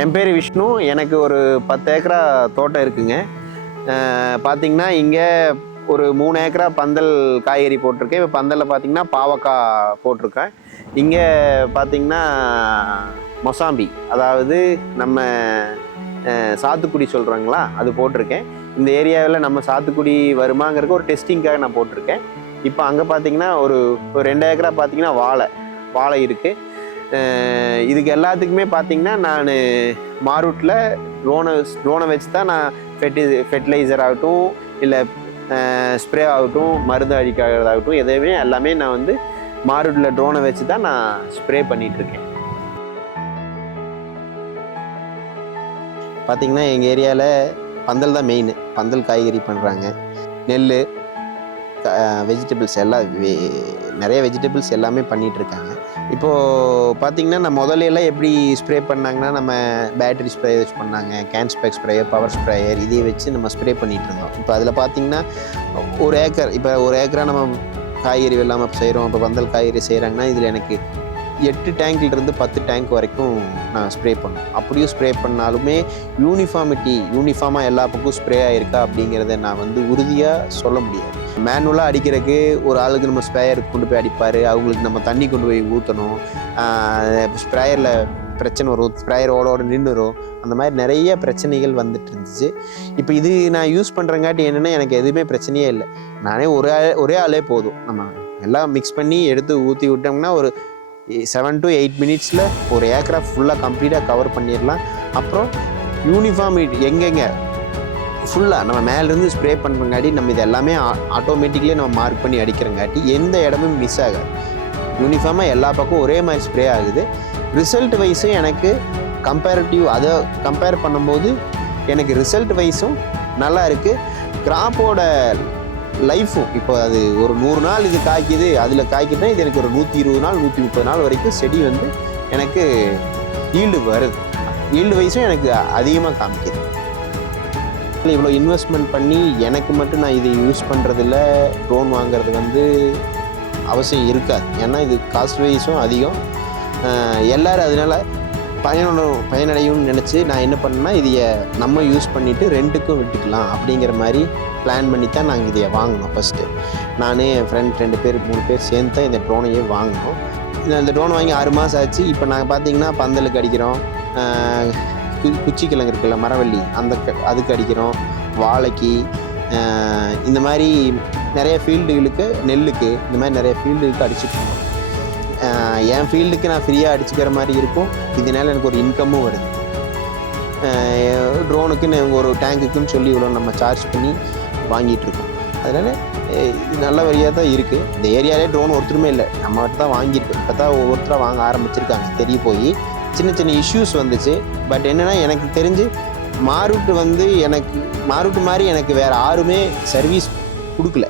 என் பேர் விஷ்ணு. எனக்கு ஒரு பத்து ஏக்கரா தோட்டம் இருக்குங்க. பார்த்திங்கன்னா பார்த்தீங்கன்னா இங்கே ஒரு மூணு ஏக்கரா பந்தல் காய்கறி போட்டிருக்கேன். இப்போ பந்தலில் பார்த்தீங்கன்னா பாவக்காய் போட்டிருக்கேன். இங்கே பார்த்தீங்கன்னா மொசாம்பி அதாவது நம்ம சாத்துக்குடி சொல்கிறாங்களா அது போட்டிருக்கேன். இந்த ஏரியாவில் நம்ம சாத்துக்குடி வருமாங்கிறதுக்கு ஒரு டெஸ்டிங்காக நான் போட்டிருக்கேன். இப்போ அங்கே பார்த்தீங்கன்னா ஒரு ஒரு ரெண்டு ஏக்கரா பார்த்தீங்கன்னா வாழை வாழை இருக்குது இதுக்கு எல்லாத்துக்குமே பார்த்தீங்கன்னா நான் மாரூட்டில் ட்ரோனை ட்ரோனை வச்சு தான் நான் ஃபெர்டி ஃபெர்டிலைசர் ஆகட்டும் இல்லை ஸ்ப்ரே ஆகட்டும் மருந்து அடிக்கிறதாகட்டும் எதையுமே எல்லாமே நான் வந்து மாரூட்டில் ட்ரோனை வச்சு தான் நான் ஸ்ப்ரே பண்ணிகிட்ருக்கேன் பார்த்தீங்கன்னா எங்கள் ஏரியாவில் பந்தல் தான் மெயின் பந்தல் காய்கறி பண்ணுறாங்க நெல் வெஜிடபிள்ஸ் எல்லாம் வே- நிறைய வெஜிடபிள்ஸ் எல்லாமே பண்ணிகிட்ருக்காங்க இப்போது பார்த்தீங்கன்னா நான் முதல்ல எப்படி ஸ்ப்ரே பண்ணாங்கன்னா நம்ம பேட்டரி ஸ்ப்ரே வச்சு பண்ணாங்க can spec sprayer power sprayer இதையே வச்சு நம்ம ஸ்ப்ரே பண்ணிட்டு இருந்தோம் இப்போ அதில் பார்த்திங்கன்னா ஒரு ஏக்கர் இப்போ ஒரு ஏக்கராக நம்ம காய்கறி வெள்ளாமல் செய்கிறோம் இப்போ பந்தல் காய்கறி செய்கிறாங்கன்னா இதில் எனக்கு எட்டு டேங்க்லேருந்து பத்து டேங்க் வரைக்கும் நான் ஸ்ப்ரே பண்ணோம் அப்படியும் ஸ்ப்ரே பண்ணாலுமே யூனிஃபார்மிட்டி யூனிஃபார்மாக எல்லா பக்கம் ஸ்ப்ரே ஆகிருக்கா அப்படிங்கிறத நான் வந்து உறுதியாக சொல்ல முடியாது. மேனுவலாக அடிக்கிறதுக்கு ஒரு ஆளுக்கு நம்ம ஸ்ப்ரேயர் கொண்டு போய் அடிப்பார் அவங்களுக்கு நம்ம தண்ணி கொண்டு போய் ஊற்றணும் ஸ்ப்ரேயரில் பிரச்சனை வரும் ஸ்ப்ரேயர் ஓடோட நின்றுரும் அந்த மாதிரி நிறைய பிரச்சனைகள் வந்துட்டு இருந்துச்சு. இப்போ இது நான் யூஸ் பண்ணுறங்காட்டி என்னென்னா எனக்கு எதுவுமே பிரச்சனையே இல்லை. நானே ஒரே ஒரே ஆளே போதும். நம்ம எல்லாம் மிக்ஸ் பண்ணி எடுத்து ஊற்றி விட்டோம்னா ஒரு செவன் டு எயிட் மினிட்ஸில் ஒரு ஏக்கரா ஃபுல்லாக கம்ப்ளீட்டாக கவர் பண்ணிடலாம். அப்புறம் யூனிஃபார்ம் எங்கெங்கே? ஃபுல்லாக நம்ம மேலேருந்து ஸ்ப்ரே பண்ணுறங்காட்டி நம்ம இது எல்லாமே ஆட்டோமேட்டிக்லேயே நம்ம மார்க் பண்ணி அடிக்கிறங்காட்டி எந்த இடமும் மிஸ் ஆகாது. யூனிஃபார்மாக எல்லா பக்கம் ஒரே மாதிரி ஸ்ப்ரே ஆகுது. ரிசல்ட் வைஸும் எனக்கு கம்பேரிட்டிவ் அதை கம்பேர் பண்ணும்போது எனக்கு ரிசல்ட் வைஸும் நல்லா இருக்குது கிராப்போட லைஃபும். இப்போ அது ஒரு நூறு நாள் இது காய்க்குது அதில் காய்க்குதுன்னா இது எனக்கு ஒரு நூற்றி இருபது நாள் நூற்றி முப்பது நாள் வரைக்கும் செடி வந்து எனக்கு ஈல்டு வருது. ஈல்டு வயசும் எனக்கு அதிகமாக காமிக்குது. இவ்வளோ இன்வெஸ்ட்மெண்ட் பண்ணி எனக்கு மட்டும் நான் இதை யூஸ் பண்ணுறதில்ல ட்ரோன் வாங்குறது வந்து அவசியம் இருக்காது. ஏன்னா இது காஸ்ட் வைஸும் அதிகம். எல்லோரும் அதனால பயனுள்ள பயனடையும்னு நினச்சி நான் என்ன பண்ணேன்னா இதைய நம்ம யூஸ் பண்ணிவிட்டு ரெண்டுக்கும் விட்டுக்கலாம் அப்படிங்கிற மாதிரி பிளான் பண்ணி தான் நாங்கள் இதைய வாங்கினோம் ஃபஸ்ட்டு நான் என் ஃப்ரெண்ட் ரெண்டு பேர் மூணு பேர் சேர்ந்து தான் இந்த ட்ரோனையே வாங்கினோம். இந்த- ட்ரோன் வாங்கி ஆறு மாதம் ஆச்சு. இப்போ நாங்கள் பார்த்தீங்கன்னா பந்தலுக்கு அடிக்கிறோம். கு- குச்சி கிழங்கு இருக்குல்ல மரவள்ளி அந்த க- அதுக்கு அடிக்கிறோம். வாழைக்கு இந்த மாதிரி நிறைய ஃபீல்டுகளுக்கு நெல்லுக்கு இந்த மாதிரி நிறைய ஃபீல்டுகளுக்கு அடிச்சுட்டு இருக்கோம் என் ஃபீல்டுக்கு நான் ஃப்ரீயாக அடிச்சுக்கிற மாதிரி இருக்கும். இதனால் எனக்கு ஒரு இன்கமும் வருது. ட்ரோனுக்குன்னு ஒரு டேங்குக்குன்னு சொல்லி இவ்வளோ நம்ம சார்ஜ் பண்ணி வாங்கிட்டு இருக்கோம். அதனால் இது நல்ல வழியாக தான் இருக்குது இந்த ஏரியாலே ட்ரோன் ஒருத்தருமே இல்லை. நம்ம மட்டும் தான் வாங்கியிருக்கோம் இப்போ தான் ஒவ்வொருத்தராக வாங்க ஆரம்பிச்சிருக்காங்க. தெரிய போய் சின்ன சின்ன இஷ்யூஸ் வந்துச்சு. பட் என்னென்னா எனக்கு தெரிஞ்சு மாருட்டு வந்து எனக்கு மாருட்டு மாதிரி எனக்கு வேறு யாருமே சர்வீஸ் கொடுக்கல.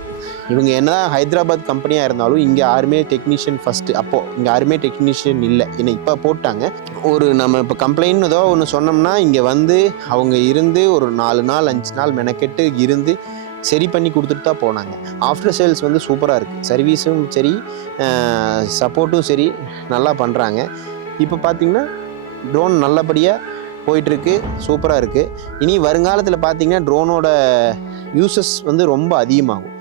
இவங்க என்னதான் ஹைதராபாத் கம்பெனியாக இருந்தாலும் இங்கே யாருமே டெக்னீஷியன் ஃபஸ்ட்டு அப்போது இங்கே யாருமே டெக்னீஷியன் இல்லை. ஏன்னா இப்போ போட்டாங்க. ஒரு நம்ம இப்போ கம்ப்ளைண்ட் ஏதோ ஒன்று சொன்னோம்னா இங்கே வந்து அவங்க இருந்து ஒரு நாலு நாள் அஞ்சு நாள் மெனக்கெட்டு இருந்து சரி பண்ணி கொடுத்துட்டு தான் போனாங்க. ஆஃப்டர் சேல்ஸ் வந்து சூப்பராக இருக்குது சர்வீஸும் சரி சப்போர்ட்டும் சரி நல்லா பண்ணுறாங்க இப்போ பார்த்தீங்கன்னா ட்ரோன் நல்லபடியாக போயிட்டுருக்கு. சூப்பராக இருக்குது இனி வருங்காலத்தில் பார்த்தீங்கன்னா ட்ரோனோட யூசஸ் வந்து ரொம்ப அதிகமாகும்.